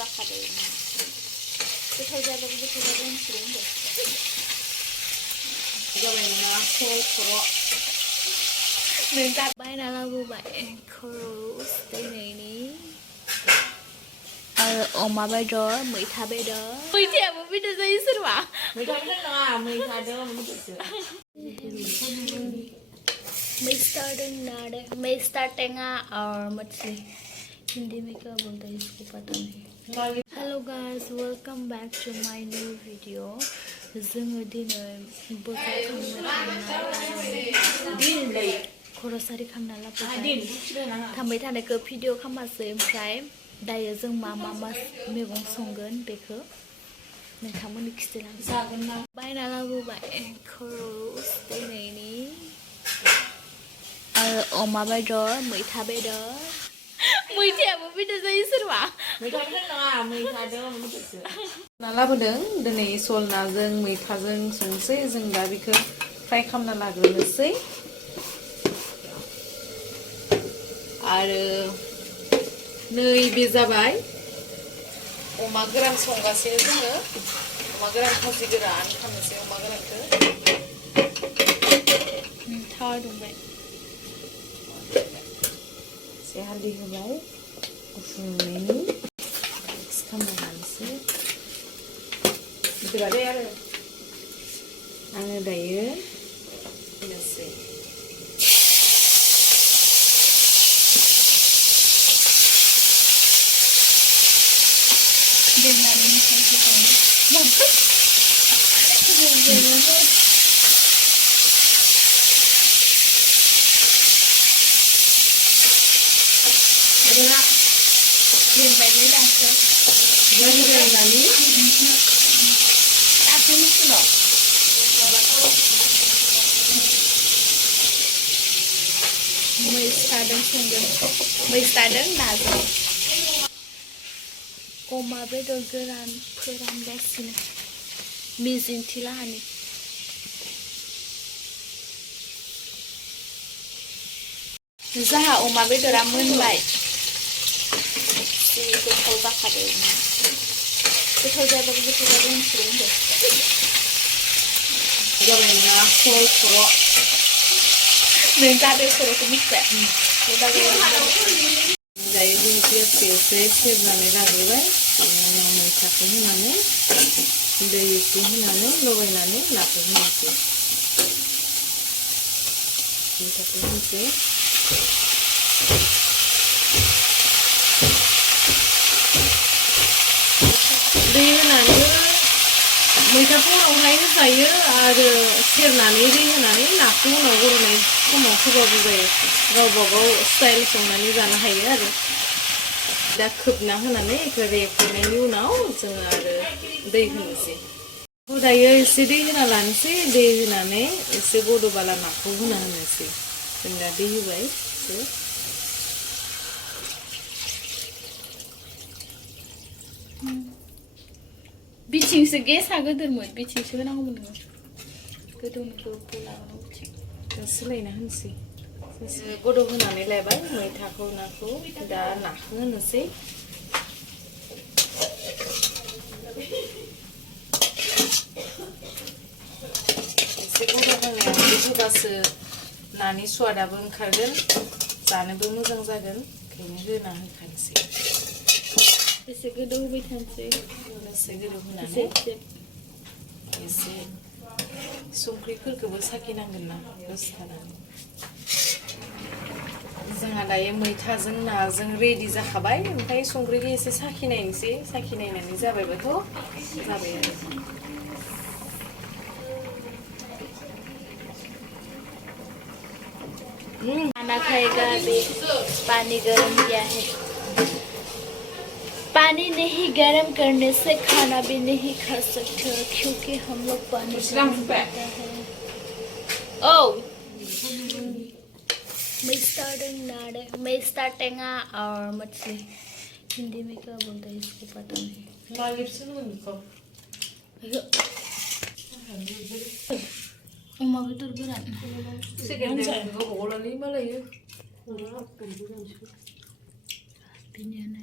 जाखादों गोथाव जाबाबो गोथाव जाबाय होनसिगोन होनदों जाबाय नङा खर' नों बायना लाबोबाय खर'स दिनैनि आरो अमा बेदर मैथा बेदर मैथायाबो बेदर जायो सोरबा मैथाजों नङा मैथाजों मिथिसो मैस्ता टेंगा और मछली हिंदी में क्या बोलते हैं इसको पता नहीं hello guys welcome back to my new video जोङो दिनै बोखार खालामनो खर'सारि खालामना लाबोबाय थांबाय थानायखौ भिडिअ खालामासै ओमफ्राय दायो जों मा मैगं संगोन बेखौ नोंथांमोननो खिथालांगोन बायना लाबोबाय खर'स दिनैनि आरो अमा बेदर मैथा बेदर मैथायाबो बेदर जायो सोरबा मैथाजों नङा मैथाजों मिथिसो ना लाबोदों दिनै सल नाजों मैथाजों संसै जों दा बेखौ फ्राय खालामना लाग्रोनोसै आरो नैबे जाबाय अमा गोरान संगासिनो जोङो अमा गोरान खाजि गोरान खालामनोसै अमा गोरानखौ थावा दुंबाय एसे हालदै होबाय गुफुरैनो मिक्स खालामना लानोसै बिदिबादे आरो आङो दायो होनोसै Ini daso. Lagi nani? Daso ni suno. Stadeng sungguh. Stadeng nazo. Oma bedol geran peran gasine. Mizin tilahani. Zaha oma bedora moonlight. गोथाव जाखादों गोथाव जाबाबो गोथाव जाबाय होनसिगोन होनदों जाबाय नङा खर' नों जादों खर'खौ मिथिबाय दायो जों पियासखौ एसे सेरनानै लाग्रोबाय बेनि उनाव मैथाखौ होनानै दै एसे होनानै लगायनानै नाखौ होनोसै मैथाखौ होनोसै दै होनानै मैथाखौ उनावहाय होजायो आरो सेरनानै दै होनानै नाखौ उनाव गरनाय समाव होबाबो जायो गावबा गाव स्टाइल संनानै जानो हायो आरो दा खोबना होनानै बेखौ रेबहोनायनि उनाव जोङो आरो दै होनोसै दायो एसे दै होना लानोसै दै होनानै एसे गद'बाला नाखौ होना होनोसै जों दा दै होबाय एसे बिथिंसो गेसा गोदोरमोन बिथिंसो होनांगौमोन नोङो गोदौनिखौ बुलागोन बिथिं सोलायना होनोसै गदौ होनानै लायबाय मैथाखौ नाखौ दा नाखौ होनोसै एसे गदौ होनायाव होबासो नानि स्वादाबो ओंखारगोन जानोबो मोजां जागोन ओंखायनो होना होखानोसै एसे गोदौ होबाय थानोसै एसे गोदौ होनानै एसे संख्रिफोरखौबो साखिनांगोन ना दसे थानानै जोंहा दायो मैथाजों नाजों रेडि जाखाबाय ओमफ्राय संख्रिखौ एसे साखिनायनोसै साखिनायनानै जाबायबाथ' जाबाय आरो खाना खाएगा अभी पानी गर्म किया है पानी नहीं गर्म करने से खाना भी नहीं खा सकते क्योंकि हम लोग पानी गर्म करते हैं ओ मैस्ता टेंगा और मछली हिंदी में क्या बोलते हैं इसको पता नहीं अमा बेदर गोरान बिनियानो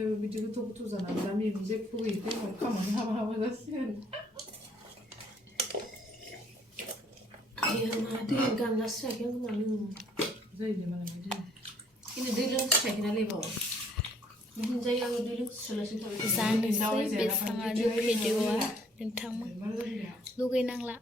संनायाबो बिदि गोथौ गोथौ जानानै दा मैगं जेबो गैयै खामानि हाबा जासिगोन दैया दै गांगासियाखै होननानै जायो मालाय दै इनो दै लोंस्रायखैना लेबाव बिदिनो जायो आङो दै लोंस्रालासिनो थाबाय जानोसै बेसाङानो भिडिअआ नोंथांमोन लुगैनांला